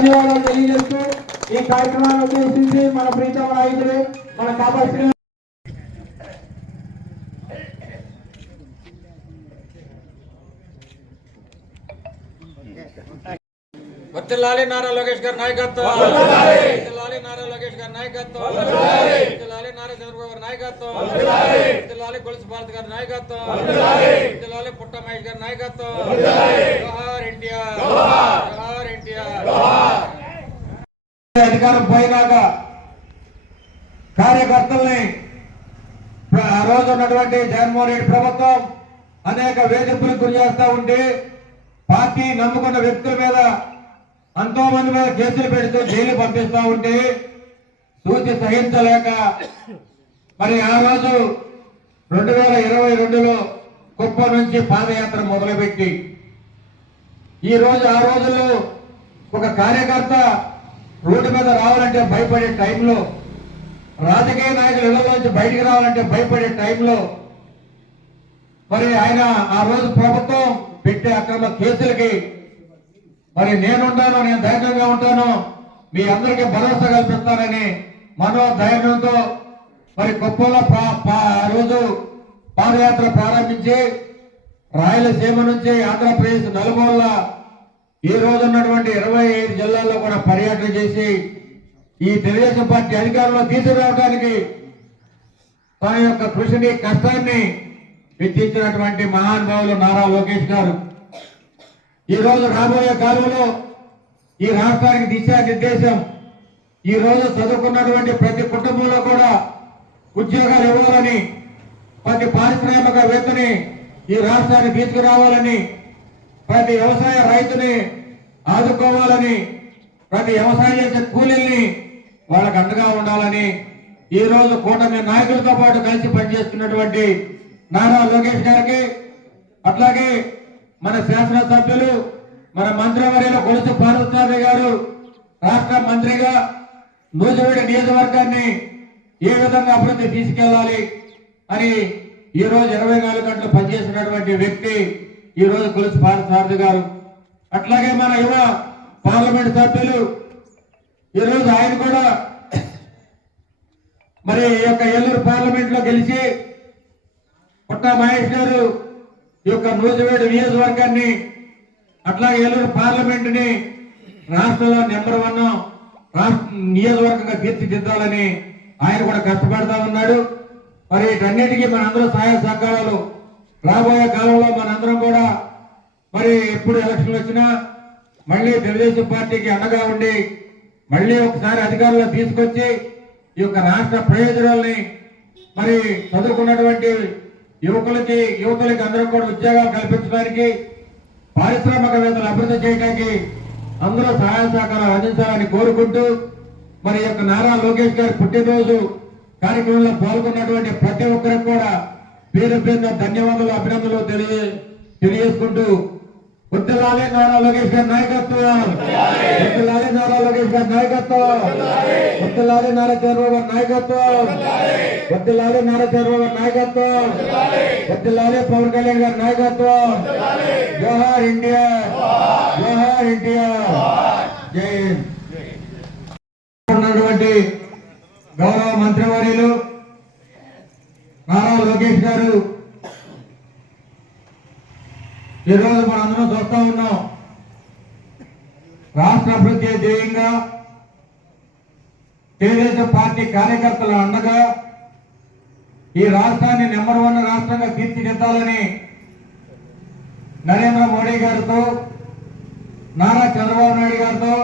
ధన్యవాదాలు తెలియజేస్తూ ఈ కార్యక్రమాన్ని ఉద్దేశించి మన ప్రీతమ నాయకుడు మన కాబట్టి వర్తిల్లాలి నారా లోకేష్ గారి నాయకత్వం. వర్తిల్లాలి నారా లోకేష్ గారి నాయకత్వం. వర్తిల్లాలి నారా చంద్రబాబు గారి నాయకత్వం. వర్తిల్లాలి గొలుసు భారత్ గారి నాయకత్వం. వర్తిల్లాలి పుట్ట మహేష్ గారి నాయకత్వం. జోహార్ ఎన్టీఆర్. జోహార్ ఎన్టీఆర్. అధికారం పోయినాక కార్యకర్తల్ని ఆ రోజు ఉన్నటువంటి జగన్మోహన్ రెడ్డి ప్రభుత్వం అనేక వేధింపులకు గురి చేస్తా ఉంటే పార్టీ నమ్ముకున్న వ్యక్తుల మీద ఎంతో మంది మీద కేసులు పెడుతూ జైలు పంపిస్తా ఉంటే సూచి సహించలేక మరి ఆ రోజు రెండు వేల ఇరవై రెండులో కుప్ప నుంచి పాదయాత్ర మొదలుపెట్టి ఈ రోజు ఆ రోజుల్లో ఒక కార్యకర్త రోడ్డు మీద రావాలంటే భయపడే టైంలో రాజకీయ నాయకులు ఇళ్ళలోంచి బయటికి రావాలంటే భయపడే టైంలో మరి ఆయన ఆ రోజు ప్రభుత్వం పెట్టే అక్రమ కేసులకి మరి నేనుంటాను నేను ధైర్యంగా ఉంటాను మీ అందరికీ భరోసా కల్పిస్తానని మనో ధైర్యంతో మరి కుప్పంలో పా- పా- ఆ రోజు పాదయాత్ర ప్రారంభించి రాయలసీమ నుంచి ఆంధ్రప్రదేశ్ నలుమూల ఈ రోజు ఉన్నటువంటి ఇరవై ఐదు జిల్లాల్లో కూడా పర్యటన చేసి ఈ తెలుగుదేశం పార్టీ అధికారంలో తీసుకురావడానికి తన యొక్క కృషిని కష్టాన్ని వెచ్చించినటువంటి మహానుభావులు నారా లోకేష్ గారు. ఈ రోజు రాబోయే కాలంలో ఈ రాష్ట్రానికి దిశానిర్దేశం ఈ రోజు చదువుకున్నటువంటి ప్రతి కుటుంబంలో కూడా ఉద్యోగాలు ఇవ్వాలని ప్రతి పారిశ్రామికవేత్తని ఈ రాష్ట్రానికి తీసుకురావాలని ప్రతి వ్యవసాయ రైతుని ఆదుకోవాలని ప్రతి వ్యవసాయం చేసే కూలీల్ని వాళ్ళకు అండగా ఉండాలని ఈ రోజు కూటమి నాయకులతో పాటు కలిసి పనిచేస్తున్నటువంటి నారా లోకేష్ గారికి అట్లాగే మన శాసనసభ్యులు మన మంత్రివర్యులు గొలుసు పార్వతీస్వామి గారు రాష్ట్ర మంత్రిగా నూజివీడు నియోజకవర్గాన్ని ఏ విధంగా అభివృద్ధి తీసుకెళ్ళాలి అని ఈ రోజు ఇరవై నాలుగు గంటలు పనిచేసినటువంటి వ్యక్తి ఈ రోజు కొలుసు పార్థసారథి గారు. అట్లాగే మన యువ పార్లమెంట్ సభ్యులు ఈ రోజు ఆయన కూడా మరి ఈ యొక్క ఏలూరు పార్లమెంట్లో గెలిచి పుట్ట మహేష్ గారు ఈ యొక్క నూజివేడు నియోజకవర్గాన్ని అట్లాగే ఏలూరు పార్లమెంట్ని రాష్ట్రంలో నెంబర్ వన్ రాష్ట్ర నియోజకవర్గంగా తీర్చిదిద్దాలని ఆయన కూడా కష్టపడతా ఉన్నాడు. మరి వీటన్నిటికీ మనందరూ సహాయ సహకారాలు రాబోయే కాలంలో మనందరం కూడా మరి ఎప్పుడు ఎలక్షన్లు వచ్చినా మళ్ళీ తెలుగుదేశం పార్టీకి అండగా ఉండి మళ్ళీ ఒకసారి అధికారంలో తీసుకొచ్చి ఈ యొక్క రాష్ట్ర ప్రయోజనాల్ని మరి చదువుకున్నటువంటి యువకులకి యువకులకి అందరూ కూడా ఉద్యోగాలు కల్పించడానికి పారిశ్రామికవేత్తలు అభివృద్ధి చేయడానికి అందరూ సహాయ సహకారాలు అందించాలని కోరుకుంటూ మరి యొక్క నారా లోకేష్ గారి పుట్టినరోజు కార్యక్రమంలో పాల్గొన్నటువంటి ప్రతి ఒక్కరికి కూడా పేరు పేరున ధన్యవాదాలు అభినందనలు తెలియ తెలియజేసుకుంటూ ఉత్తలాలే నారా లోకేష్ గారి నాయకత్వం. ఉత్తలాలే నారా లోకేష్ గారి నాయకత్వం. ఉత్తలాలే నారా చంద్రబాబు గారి నాయకత్వం. ఉత్తలాలే నారా చంద్రబాబు గారి నాయకత్వం. ఉత్తలాలే పవన్ కళ్యాణ్ గారి నాయకత్వం. జోహార్ ఇండియా. జోహార్ ఇండియా. జై హింద్. ఉన్నటువంటి గౌరవ మంత్రివర్యులు నారా లోకేష్ గారు. ఈరోజు మనందరం చూస్తూ ఉన్నాం. రాష్ట్ర అభివృద్ధి ధ్యేయంగా తెలుగుదేశం పార్టీ కార్యకర్తల అండగా ఈ రాష్ట్రాన్ని నెంబర్ వన్ రాష్ట్రంగా తీర్చిదిద్దాలని నరేంద్ర మోడీ గారితో నారా చంద్రబాబు నాయుడు గారితో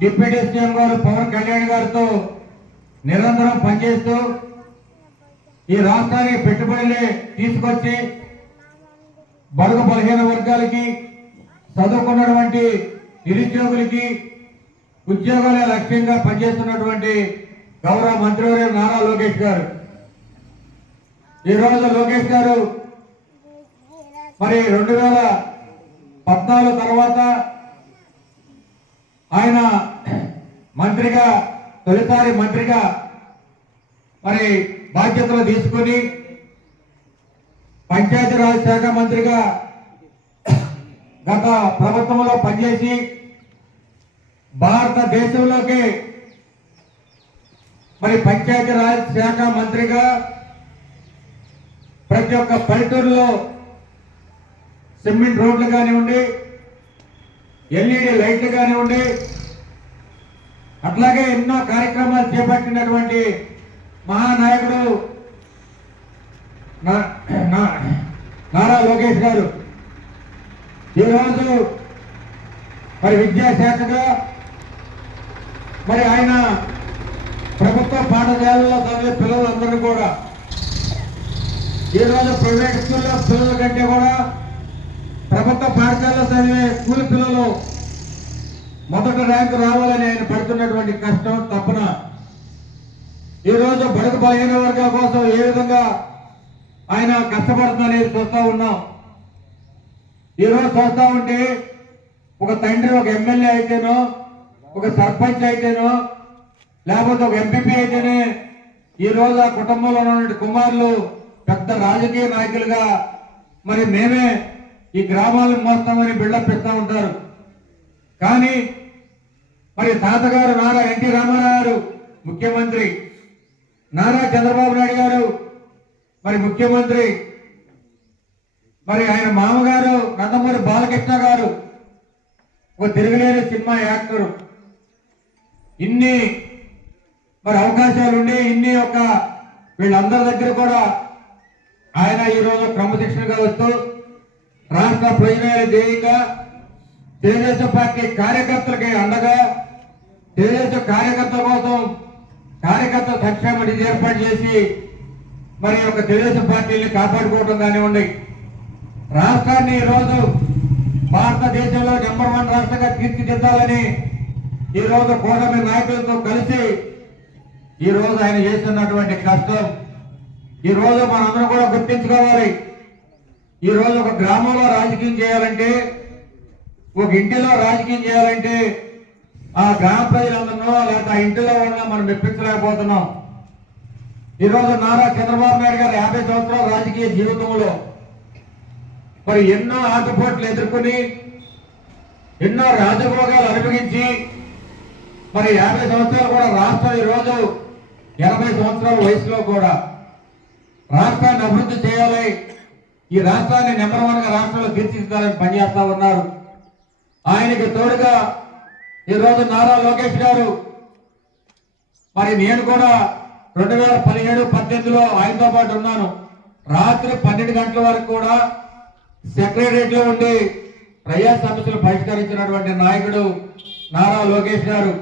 డిప్యూటీ సీఎం గారు పవన్ కళ్యాణ్ గారితో నిరంతరం పనిచేస్తూ ఈ రాష్ట్రానికి పెట్టుబడులే తీసుకొచ్చి బడుగు బలహీన వర్గాలకి చదువుకున్నటువంటి నిరుద్యోగులకి ఉద్యోగాల లక్ష్యంగా పనిచేస్తున్నటువంటి గౌరవ మంత్రివర్యం నారా లోకేష్ గారు. ఈ రోజు లోకేష్ గారు మరి రెండు వేల పద్నాలుగు తర్వాత ఆయన మంత్రిగా తొలిసారి మంత్రిగా మరి బాధ్యతలు తీసుకొని పంచాయతీరాజ్ శాఖ మంత్రిగా గత ప్రభుత్వంలో పనిచేసి భారతదేశంలోకి మరి పంచాయతీరాజ్ శాఖ మంత్రిగా ప్రతి ఒక్క పల్లెటూరులో సిమెంట్ రోడ్లు కానివ్వండి ఎల్ఈడి లైట్లు కానివ్వండి అట్లాగే ఎన్నో కార్యక్రమాలు చేపట్టినటువంటి మహానాయకుడు నారా లోకేష్ గారు. ఈరోజు మరి విద్యాశాఖగా మరి ఆయన ప్రభుత్వ పాఠశాలలో చదివే పిల్లలందరూ కూడా ఈరోజు ప్రైవేట్ స్కూల్లో పిల్లల కంటే కూడా ప్రభుత్వ పాఠశాలలో చదివే స్కూల్ పిల్లలు మొదటి ర్యాంకు రావాలని ఆయన పడుతున్నటువంటి కష్టం ఈ ఈరోజు బడుగు బలహీన వర్గాల కోసం ఏ విధంగా ఆయన కష్టపడుతుందనేది చూస్తూ ఉన్నాం. ఈరోజు చూస్తూ ఉంటే ఒక తండ్రి ఒక ఎమ్మెల్యే అయితేనో ఒక సర్పంచ్ అయితేనో లేకపోతే ఒక ఎంపీపీ అయితేనే ఈ రోజు ఆ కుటుంబంలో ఉన్నటువంటి కుమారులు పెద్ద రాజకీయ నాయకులుగా మరి మేమే ఈ గ్రామాలను మోస్తామని బిల్డప్ ఇస్తూ ఉంటారు. కానీ మరి తాతగారు నారా ఎన్టీ రామారావు గారు ముఖ్యమంత్రి నారా చంద్రబాబు నాయుడు గారు మరి ముఖ్యమంత్రి మరి ఆయన మామగారు నందమూరి బాలకృష్ణ గారు ఒక తిరగలేని సినిమా యాక్టర్. ఇన్ని మరి అవకాశాలుండి ఇన్ని ఒక వీళ్ళందరి దగ్గర కూడా ఆయన ఈరోజు క్రమశిక్షణగా వస్తూ రాష్ట్ర ప్రయోజనాల ధ్యేయంగా తెలుగుదేశం పార్టీ కార్యకర్తలకి అండగా తెలుగుదేశం కార్యకర్తల కోసం కార్యకర్త సంక్షేమ నిధి ఏర్పాటు చేసి మరి ఒక తెలుగుదేశం పార్టీని కాపాడుకోవడం కానివ్వండి. రాష్ట్రాన్ని ఈరోజు భారతదేశంలో నెంబర్ వన్ రాష్ట్రంగా తీర్చిదిద్దాలని ఈ రోజు కూటమి నాయకులతో కలిసి ఈ రోజు ఆయన చేస్తున్నటువంటి కష్టం. ఈ రోజు మనందరం కూడా గుర్తించుకోవాలి. ఈ రోజు ఒక గ్రామంలో రాజకీయం చేయాలంటే ఒక ఇంటిలో రాజకీయం చేయాలంటే ఆ గ్రామ ప్రజలందరినో లేకపోతే ఆ ఇంటిలో ఉన్న మనం మెప్పించలేకపోతున్నాం. ఈరోజు నారా చంద్రబాబు నాయుడు గారు యాభై సంవత్సరాల రాజకీయ జీవితంలో మరి ఎన్నో ఆటుపోట్లు ఎదుర్కొని ఎన్నో రాజభోగాలు అనుభవించి మరి యాభై సంవత్సరాలు కూడా రాష్ట్రం ఈరోజు ఎనభై సంవత్సరాల వయసులో కూడా రాష్ట్రాన్ని అభివృద్ధి చేయాలి ఈ రాష్ట్రాన్ని నెంబర్ వన్గా రాష్ట్రంలో తీర్చిదిద్దాలని పనిచేస్తా ఉన్నారు. ఆయనకి తోడుగా ఈరోజు నారా లోకేష్ గారు మరి నేను కూడా రెండు వేల పదిహేడు పద్దెనిమిదిలో ఆయనతో పాటు ఉన్నాను. రాత్రి పన్నెండు గంటల వరకు కూడా సెక్రటరియట్లో ఉండి ప్రజా సమస్యలు పరిష్కరించినటువంటి నాయకుడు నారా లోకేష్ గారు.